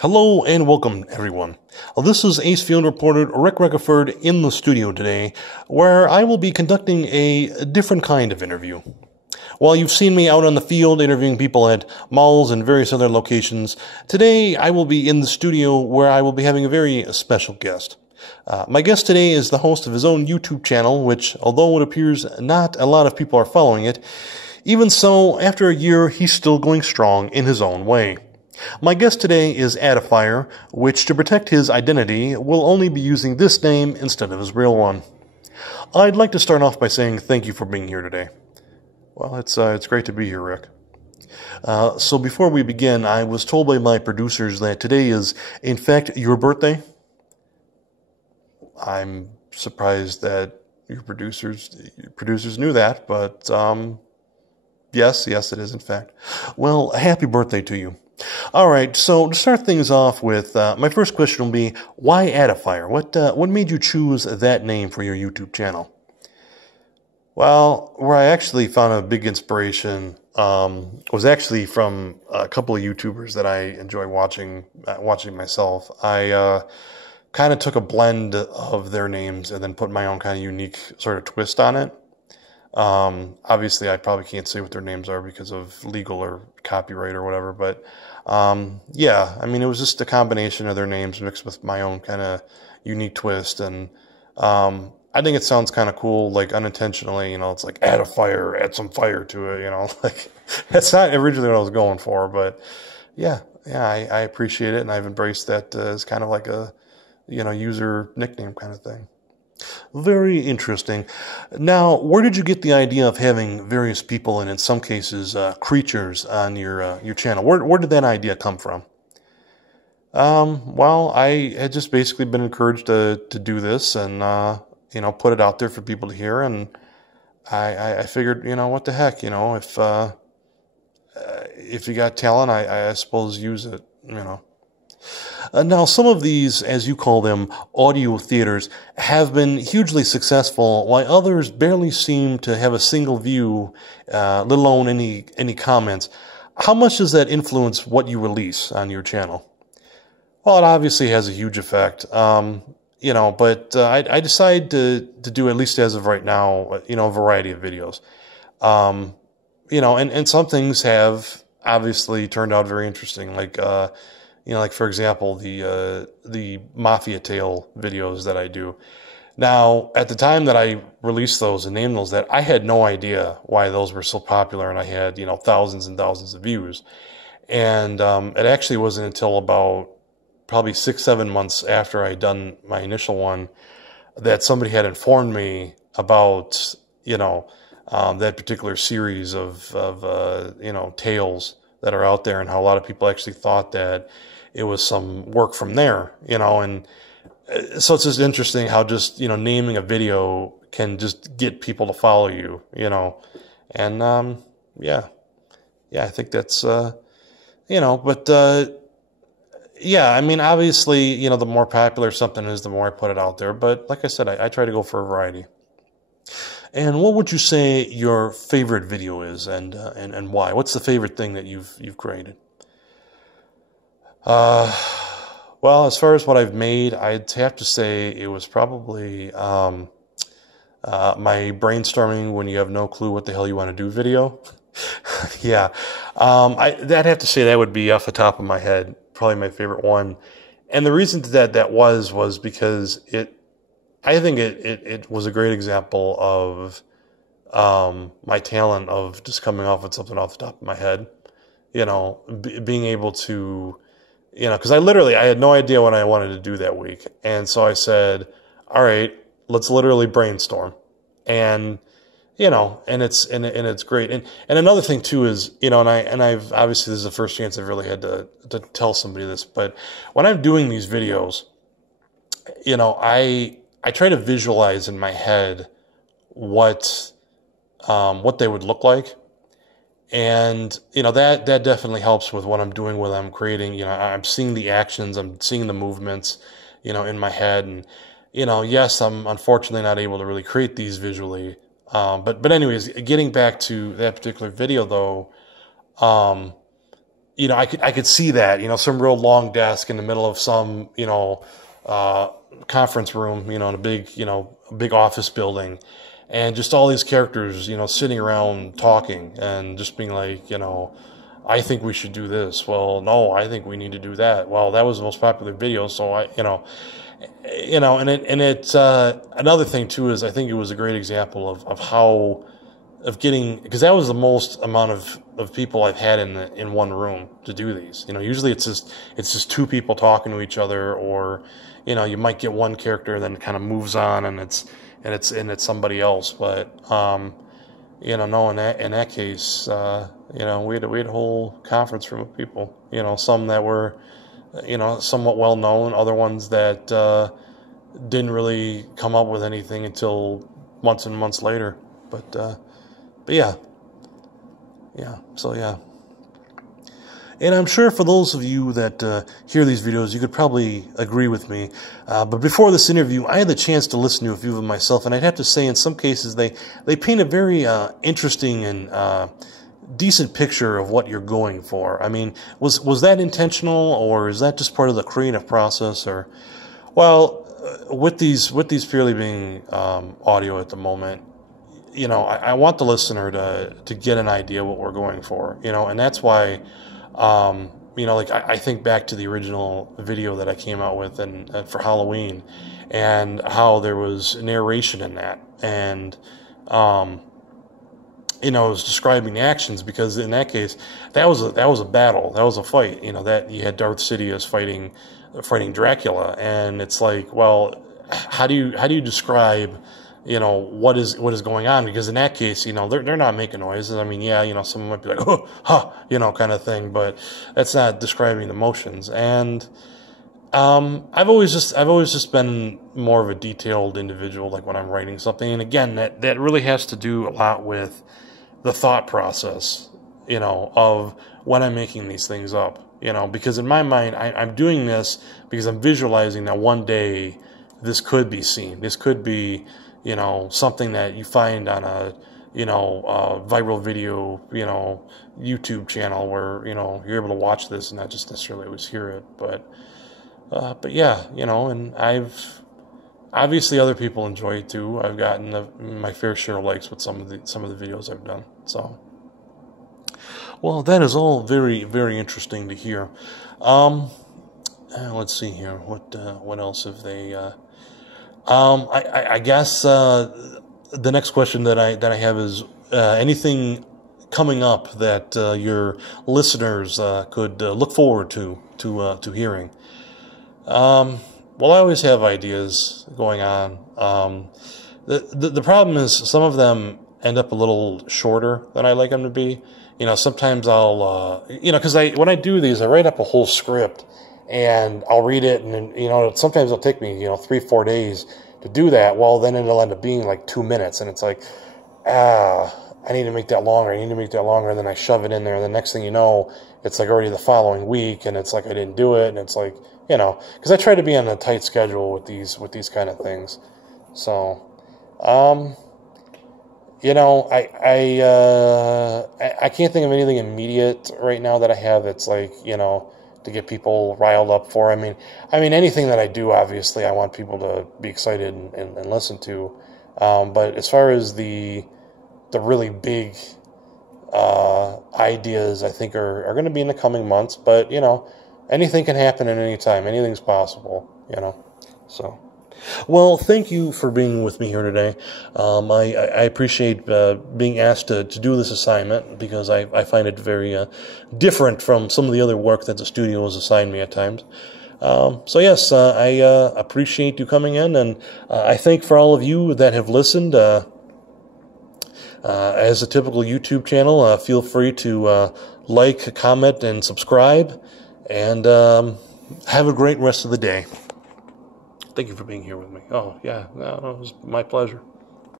Hello and welcome, everyone. This is Ace Field Reporter Rick Rickerford in the studio today, where I will be conducting a different kind of interview. While you've seen me out on the field interviewing people at malls and various other locations, today I will be in the studio where I will be having a very special guest. My guest today is the host of his own YouTube channel, which, although it appears not a lot of people are following it, even so, after a year, he's still going strong in his own way. My guest today is Addifyre, which, to protect his identity, will only be using this name instead of his real one. I'd like to start off by saying thank you for being here today. Well, it's great to be here, Rick. So before we begin, I was told by my producers that today is, in fact, your birthday. I'm surprised that your producers knew that, but yes, it is, in fact. Well, happy birthday to you. All right, so to start things off with, my first question will be, why Addifyre? What made you choose that name for your YouTube channel? Well, where I actually found a big inspiration was actually from a couple of YouTubers that I enjoy watching myself. I kind of took a blend of their names and then put my own kind of unique sort of twist on it. Obviously, I probably can't say what their names are because of legal or copyright or whatever, but yeah, I mean, it was just a combination of their names mixed with my own kind of unique twist, and I think it sounds kind of cool, like unintentionally, you know, it's like add a fire, add some fire to it, you know, like that's not originally what I was going for, but yeah, I appreciate it, and I've embraced that as kind of like a, you know, user nickname kind of thing. Very interesting. Now, where did you get the idea of having various people and in some cases creatures on your channel? Where did that idea come from? Well, I had just basically been encouraged to do this and you know, put it out there for people to hear, and I figured, you know, what the heck, you know, if you got talent, I suppose use it, you know. Now, some of these, as you call them, audio theaters, have been hugely successful, while others barely seem to have a single view, let alone any comments. How much does that influence what you release on your channel? Well, it obviously has a huge effect, you know, but I decided to do, at least as of right now, you know, a variety of videos. You know, and some things have obviously turned out very interesting, like you know, like for example, the Mafia Tale videos that I do. Now, at the time that I released those and named those that, I had no idea why those were so popular, and I had, you know, thousands and thousands of views. And it actually wasn't until about probably 6-7 months after I'd done my initial one that somebody had informed me about, you know, that particular series of you know, tales that are out there, and how a lot of people actually thought that it was some work from there, you know, and so it's just interesting how just, you know, naming a video can just get people to follow you, you know, and yeah, I think that's, you know, but yeah, I mean, obviously, you know, the more popular something is, the more I put it out there, but like I said, I try to go for a variety. And what would you say your favorite video is, and why? What's the favorite thing that you've created? Well, as far as what I've made, I'd have to say it was probably my brainstorming when you have no clue what the hell you want to do video. Yeah, I'd have to say that would be off the top of my head, probably my favorite one. And the reason that was because I think it was a great example of my talent of just coming off with something off the top of my head, you know, being able to, you know, because I had no idea what I wanted to do that week, and so I said, all right, let's literally brainstorm, and you know, and it's great. And another thing too is, you know, and I've obviously, this is the first chance I've really had to tell somebody this, but when I'm doing these videos, you know, I try to visualize in my head what they would look like. And, you know, that definitely helps with what I'm doing when I'm creating. You know, I'm seeing the actions, I'm seeing the movements, you know, in my head. And, you know, yes, I'm unfortunately not able to really create these visually. But anyways, getting back to that particular video though, you know, I could see that, you know, some real long desk in the middle of some, you know, conference room, you know, in a big, you know, a big office building, and just all these characters, you know, sitting around talking and just being like, you know, I think we should do this. Well, no, I think we need to do that. Well, that was the most popular video, so you know, and it another thing too is I think it was a great example of how of getting, because that was the most amount of people I've had in one room to do these. You know, usually it's just two people talking to each other, or you know, you might get one character then it kind of moves on and it's somebody else. But you know, no, in that case, you know, we had a whole conference room of people. You know, some that were, you know, somewhat well known, other ones that didn't really come up with anything until months and months later. But yeah, so yeah. And I'm sure for those of you that hear these videos, you could probably agree with me. But before this interview, I had the chance to listen to a few of them myself, and I'd have to say in some cases they paint a very interesting and decent picture of what you're going for. I mean, was that intentional, or is that just part of the creative process? Or, well, with these purely being audio at the moment, you know, I want the listener to get an idea what we're going for, you know, and that's why, you know, like I think back to the original video that I came out with and for Halloween, and how there was narration in that, and you know, it was describing the actions, because in that case, that was a battle, that was a fight, you know, that you had Darth Sidious fighting Dracula, and it's like, well, how do you describe, you know, what is going on? Because in that case, you know, they're not making noises. I mean, yeah, you know, someone might be like, oh, huh, you know, kind of thing, but that's not describing emotions. And I've always just been more of a detailed individual, like when I'm writing something. And again, that really has to do a lot with the thought process, you know, of when I'm making these things up, you know, because in my mind, I'm doing this because I'm visualizing that one day this could be seen. This could be, you know, something that you find on a, you know, viral video, you know, YouTube channel where, you know, you're able to watch this and not just necessarily always hear it. But yeah, you know, and obviously other people enjoy it too. I've gotten my fair share of likes with some of the videos I've done. So, well, that is all very, very interesting to hear. Let's see here. What else have they? I guess the next question that I have is anything coming up that your listeners could look forward to hearing. Well, I always have ideas going on. The problem is some of them end up a little shorter than I like them to be. You know, sometimes I'll you know, because when I do these, I write up a whole script, and I'll read it, and, you know, sometimes it'll take me, you know, 3-4 days to do that. Well, then it'll end up being like 2 minutes, and it's like, I need to make that longer, and then I shove it in there, and the next thing you know, it's like already the following week, and it's like I didn't do it, and it's like, you know, because I try to be on a tight schedule with these kind of things. So, you know, I can't think of anything immediate right now that I have that's like, you know, to get people riled up for. I mean, anything that I do, obviously, I want people to be excited and listen to. But as far as the really big ideas, I think are going to be in the coming months. But, you know, anything can happen at any time. Anything's possible, you know. So, well, thank you for being with me here today. I appreciate being asked to do this assignment, because I find it very different from some of the other work that the studio has assigned me at times. So yes, I appreciate you coming in, and I thank for all of you that have listened. As a typical YouTube channel, feel free to like, comment, and subscribe, and have a great rest of the day. Thank you for being here with me. Oh, yeah, no, it was my pleasure.